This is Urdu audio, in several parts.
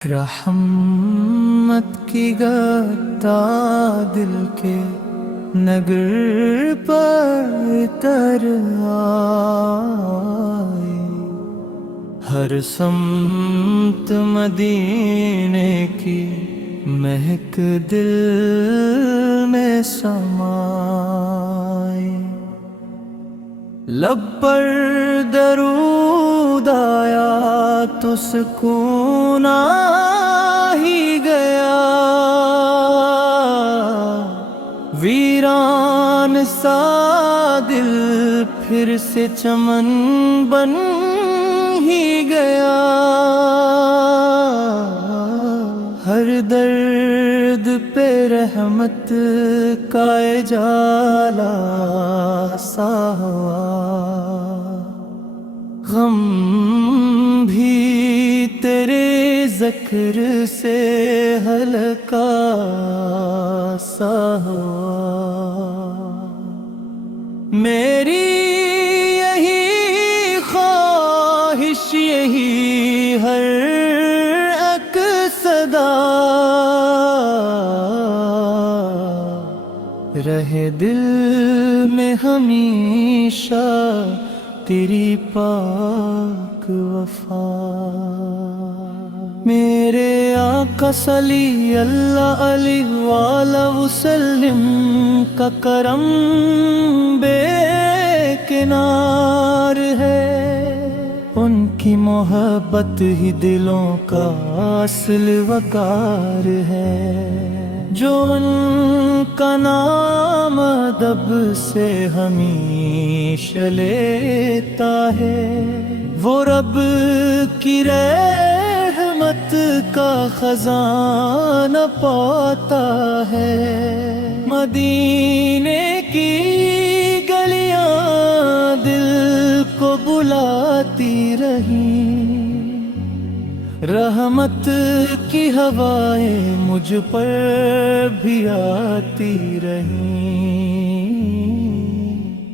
رحمت کی گدا دل کے نگر پر تر آئے، ہر سمت مدینے کی مہک دل میں سمائے، لب پر درود آیا تو سکون آ ہی گیا، ویران سا دل پھر سے چمن بن ہی گیا، ہر درد پہ رحمت کا اجالا سا ہوا، غم بھی تیرے ذکر سے ہلکا سا ہوا، میری یہی خواہش یہی ہر ایک صدا، رہے دل میں ہمیشہ تیری پاک وفا، میرے آقا صلی اللہ علیہ وآلہ وسلم کا کرم بے کنار ہے، ان کی محبت ہی دلوں کا اصل وقار ہے، جو ان کا نام ادب سے ہمیشہ لیتا ہے، وہ رب کی رحمت کا خزانہ پاتا ہے، مدینے کی گلیاں دل کو بلاتی رہی، رحمت کی ہوائیں مجھ پر بھی آتی رہیں،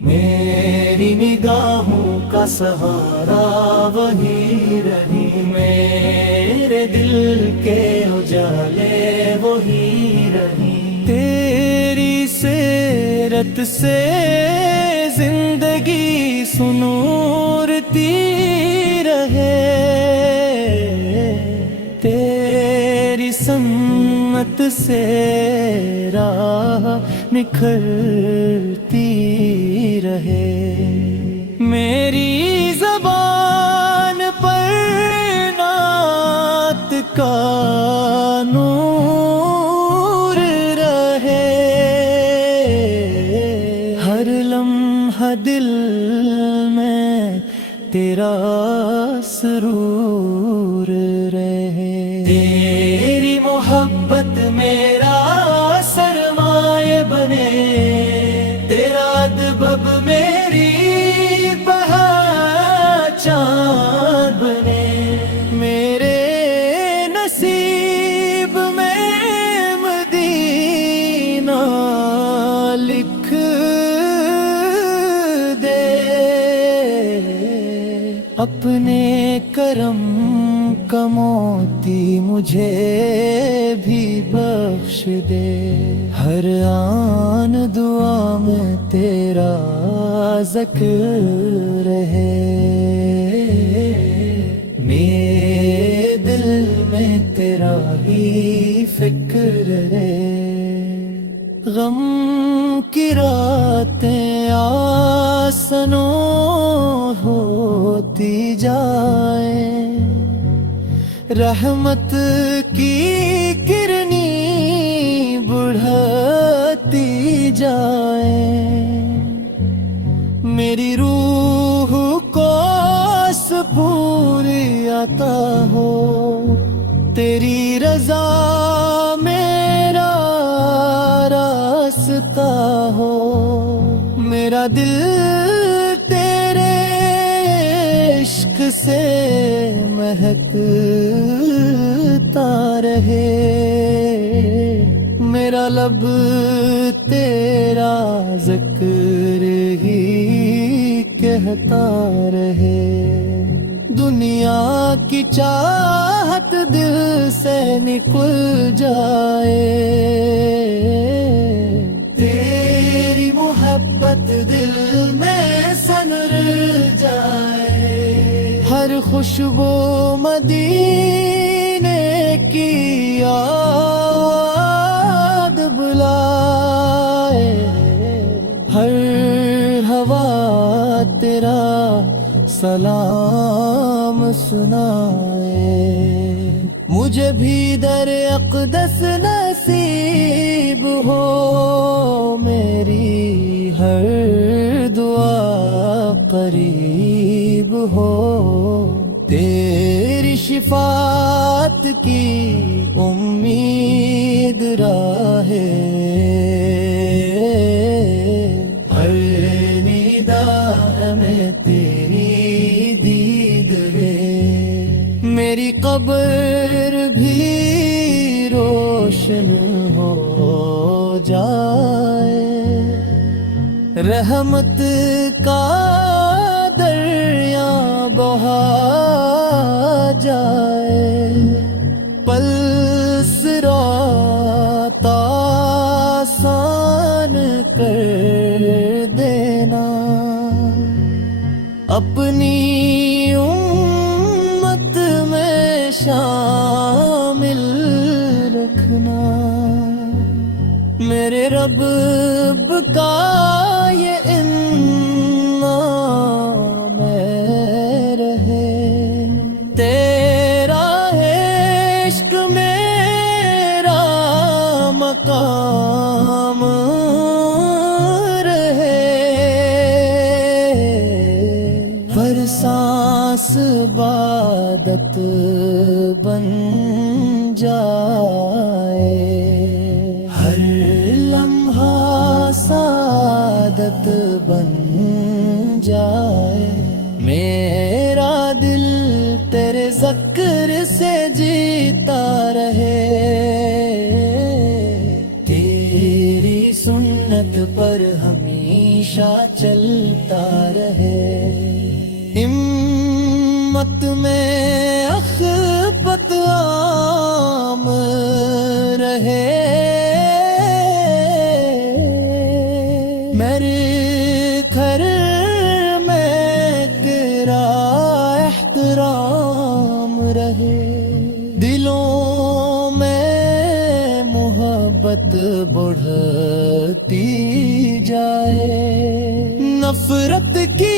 میری نگاہوں کا سہارا وہی رہی، میرے دل کے اجالے وہی رہی، تیری سیرت سے زندگی سنورتی رہے، تیری سمت سے راہ نکھرتی رہے، میری زبان پر نعت کا نور رہے، ہر لمحہ دل میں تیرا سرور رہے، تیری محبت میرا سرمایہ بنے، تیرا ادب میری پہچان بنے، میرے نصیب میں مدینہ لکھ دے، اپنے کرم کا موتی مجھے بھی بخش دے، ہر آن دعا میں تیرا ذکر رہے، میرے دل میں تیرا ہی فکر رہے، غم کی راتیں آسنوں ہوتی جائیں، رحمت کی کرنی بڑھتی جائیں، میری روح کو پوری عطا ہو، تیری رضا میرا راستہ ہو، میرا دل تیرے عشق سے مہکتا رہے، میرا لب تیرا ذکر ہی کہتا رہے، دنیا کی چاہت دل سے نکل جائے، تیری محبت دل میں سنور جائے، ہر خوشبو مدینے کی یاد بلائے، ہر ہوا تیرا سلام سنائے، مجھے بھی در اقدس نصیب ہو، میری ہر دعا قریب ہو، تیری شفاعت کی امید راہے، ہر ندا میں تیری دید ہے، میری قبر بھی روشن ہو جائے، رحمت کا دریا بہا جائے، پل صراط آسان کر دینا، اپنی امت میں شامل رکھنا، میرے رب کا یہ انعام رہے، تیرا عشق میرا مقام رہے، ہر سانس عبادت بن جائے، ہر لمحہ سعادت بن جائے، میرا دل تیرے ذکر سے جیتا رہے، تیری سنت پر ہمیشہ چلتا رہے، ہمت میں اخبت عام رہے، میرے گھر میں تیرا احترام رہے، دلوں میں محبت بڑھتی جائے، نفرت کی